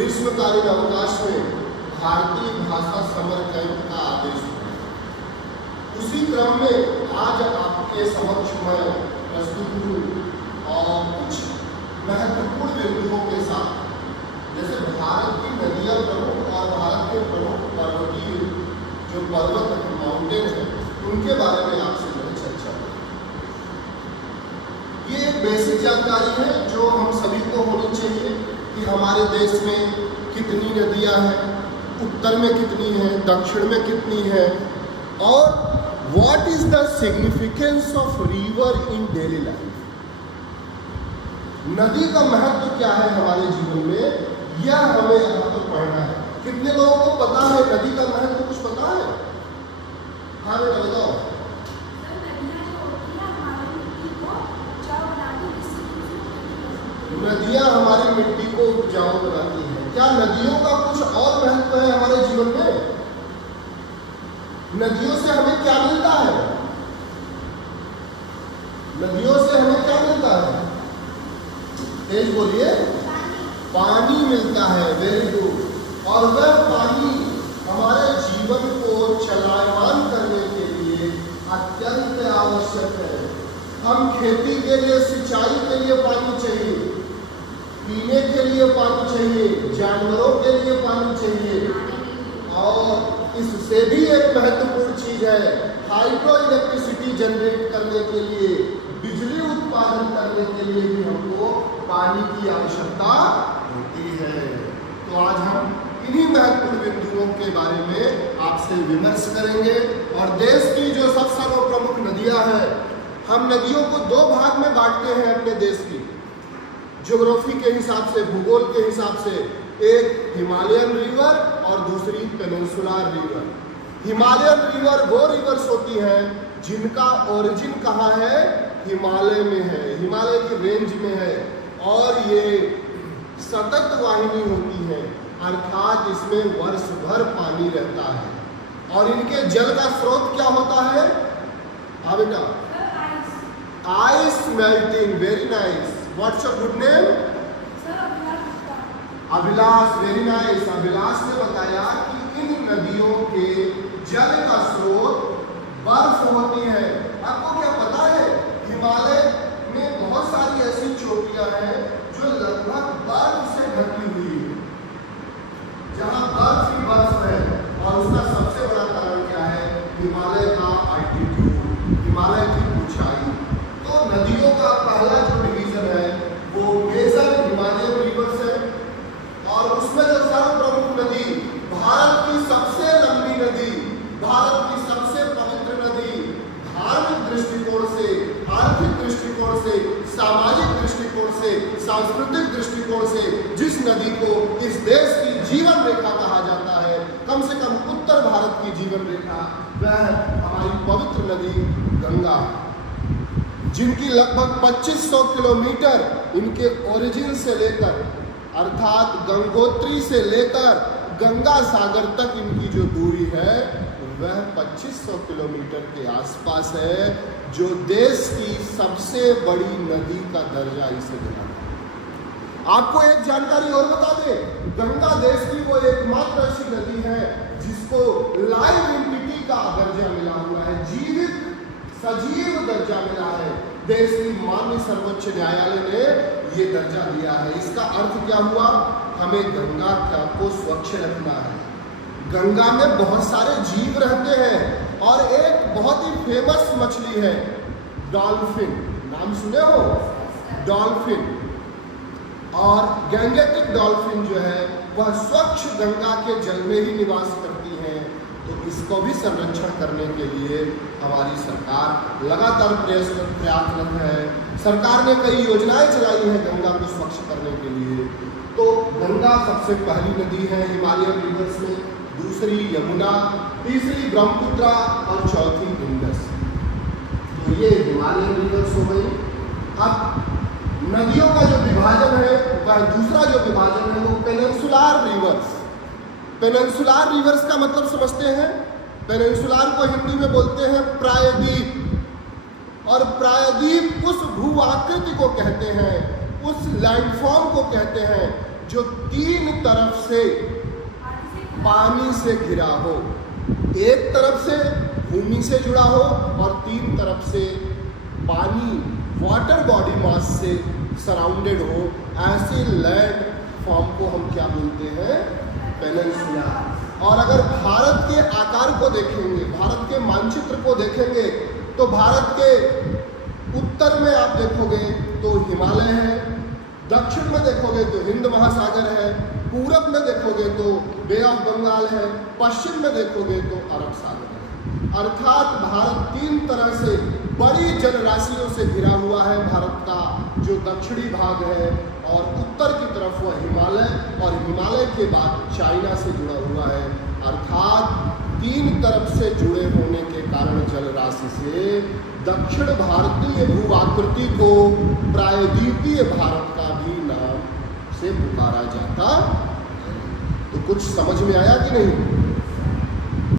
ग्रीष्मकालीन अवकाश में भारतीय भाषा समर कैंप का आदेश हुआ। उसी क्रम में आज आपके समक्ष मैं प्रस्तुत हूँ और कुछ महत्वपूर्ण बिंदुओं के साथ, जैसे भारत की नदियाँ प्रमुख और भारत के प्रमुख पर्वतीय जो पर्वत माउंटेन है उनके बारे में आपसे मैं चर्चा करूँ। ये एक बेसिक जानकारी है जो हम सभी को होनी चाहिए कि हमारे देश में कितनी नदियाँ हैं, उत्तर में कितनी हैं, दक्षिण में कितनी हैं, और what is the significance of river in daily life. नदी का महत्व क्या है हमारे जीवन में, यह हमें यहाँ पर पढ़ना है। कितने लोगों को पता है नदी का महत्व, कुछ पता है? हाँ बेटा बताओ। नदियाँ हमारी मिट्टी को उपजाऊ बनाती हैं। क्या नदियों का कुछ और महत्व है हमारे जीवन में? नदियों से हमें क्या मिलता है? नदियों से हमें क्या मिलता है? तेज बोलिए। पानी मिलता है। Very good. और वह पानी हमारे जीवन को चलायमान करने के लिए अत्यंत आवश्यक है। हम खेती के लिए, सिंचाई के लिए पानी चाहिए, पीने के लिए पानी चाहिए, जानवरों के लिए पानी चाहिए, और इससे भी एक महत्वपूर्ण चीज है, हाइड्रो इलेक्ट्रिसिटी जनरेट करने के लिए, बिजली उत्पादन करने के लिए भी हमको पानी की आवश्यकता होती है। तो आज हम इन्हीं महत्वपूर्ण बिंदुओं के बारे में आपसे विमर्श करेंगे। और देश की जो सब सर्वप्रमुख नदियां हैं, हम नदियों को दो भाग में बांटते हैं अपने देश की, ज्योग्राफी के हिसाब से, भूगोल के हिसाब से। एक हिमालयन रिवर और दूसरी पेनिनसुलर रिवर। हिमालयन रिवर वो रिवर्स होती हैं जिनका ओरिजिन कहाँ है? हिमालय में है, हिमालय की रेंज में है, और ये सतत वाहिनी होती है, अर्थात इसमें वर्ष भर पानी रहता है। और इनके जल का स्रोत क्या होता है? हाँ बेटा, ice melting. Very nice. What's your good name? Abhilash. Very nice. Abhilash ने बताया कि इन नदियों के जल का स्रोत बर्फ होती है। आपको क्या पता है, हिमालय में बहुत सारी ऐसी चोटियां हैं जो लगभग बर्फ से ढकी हुई है, जहां बर्फ ही बर्फ है। और उसका सबसे बड़ा कारण क्या है? हिमालय का अल्टीट्यूड, हिमालय की ऊंचाई। तो नदियों का पहला जो डिवीजन है वो मेजर हिमालयन रिवर्स है, और उसमें जो सर्वप्रमुख नदी, भारत की सबसे लंबी नदी, भारत की सबसे पवित्र नदी, धार्मिक दृष्टिकोण से, आर्थिक दृष्टिकोण से, सामाजिक दृष्टिकोण से, सांस्कृतिक दृष्टिकोण से जिस नदी को इस देश की जीवन रेखा कहा जाता है, कम से कम उत्तर भारत की जीवन रेखा, वह हमारी पवित्र नदी गंगा, जिनकी लगभग 2500 किलोमीटर इनके ओरिजिन से लेकर, अर्थात गंगोत्री से लेकर गंगा सागर तक इनकी जो दूरी है वह 2500 किलोमीटर के आसपास है, जो देश की सबसे बड़ी नदी का दर्जा इसे मिला। आपको एक जानकारी और बता दें, गंगा देश की वो एकमात्र ऐसी नदी है जिसको लाइव एंटिटी का दर्जा मिला हुआ है, जीवित सजीव दर्जा मिला है। देश की माननीय सर्वोच्च न्यायालय ने ये दर्जा दिया है। इसका अर्थ क्या हुआ? हमें गंगा को स्वच्छ रखना है। गंगा में बहुत सारे जीव रहते हैं, और एक बहुत ही फेमस मछली है डॉल्फिन। नाम सुने हो? डॉल्फिन। और गैंगेटिक डॉल्फिन जो है वह स्वच्छ गंगा के जल में ही निवास करती है। तो इसको भी संरक्षण करने के लिए हमारी सरकार लगातार प्रयासरत है। सरकार ने कई योजनाएं चलाई हैं गंगा को स्वच्छ करने के लिए। तो गंगा सबसे पहली नदी है हिमालयन रिवर्स में, दूसरी यमुना, तीसरी ब्रह्मपुत्रा और चौथी इंडस। तो ये हिमालयन रिवर्स हो गई। अब नदियों का जो विभाजन है, वह दूसरा जो विभाजन है वो पेनिनसुलर रिवर्स। पेनिनसुलर रिवर्स का मतलब समझते हैं? पेनिनसुलर को हिंदी में बोलते हैं प्रायद्वीप, और प्रायद्वीप उस भू आकृति को कहते हैं, उस लैंडफॉर्म को कहते हैं जो तीन तरफ से पानी से घिरा हो, एक तरफ से भूमि से जुड़ा हो और तीन तरफ से पानी वाटर बॉडी मास से सराउंडेड हो, ऐसे लैंड फॉर्म को हम क्या बोलते हैं? पेनिनसुला। और अगर भारत के आकार को देखेंगे, भारत के मानचित्र को देखेंगे, तो भारत के उत्तर में आप देखोगे तो हिमालय है, दक्षिण में देखोगे तो हिंद महासागर है, पूरब में देखोगे तो बे ऑफ बंगाल है, पश्चिम में देखोगे तो अरब सागर है। अर्थात भारत तीन तरह से बड़ी जलराशियों से घिरा हुआ है। भारत का जो दक्षिणी भाग है और उत्तर की तरफ वह हिमालय, और हिमालय के बाद चाइना से जुड़ा हुआ है। अर्थात तीन तरफ से जुड़े होने के कारण जलराशि से दक्षिण भारतीय भू आकृति को प्रायद्वीपीय भारत का भी नाम से पुकारा जाता है। तो कुछ समझ में आया कि नहीं?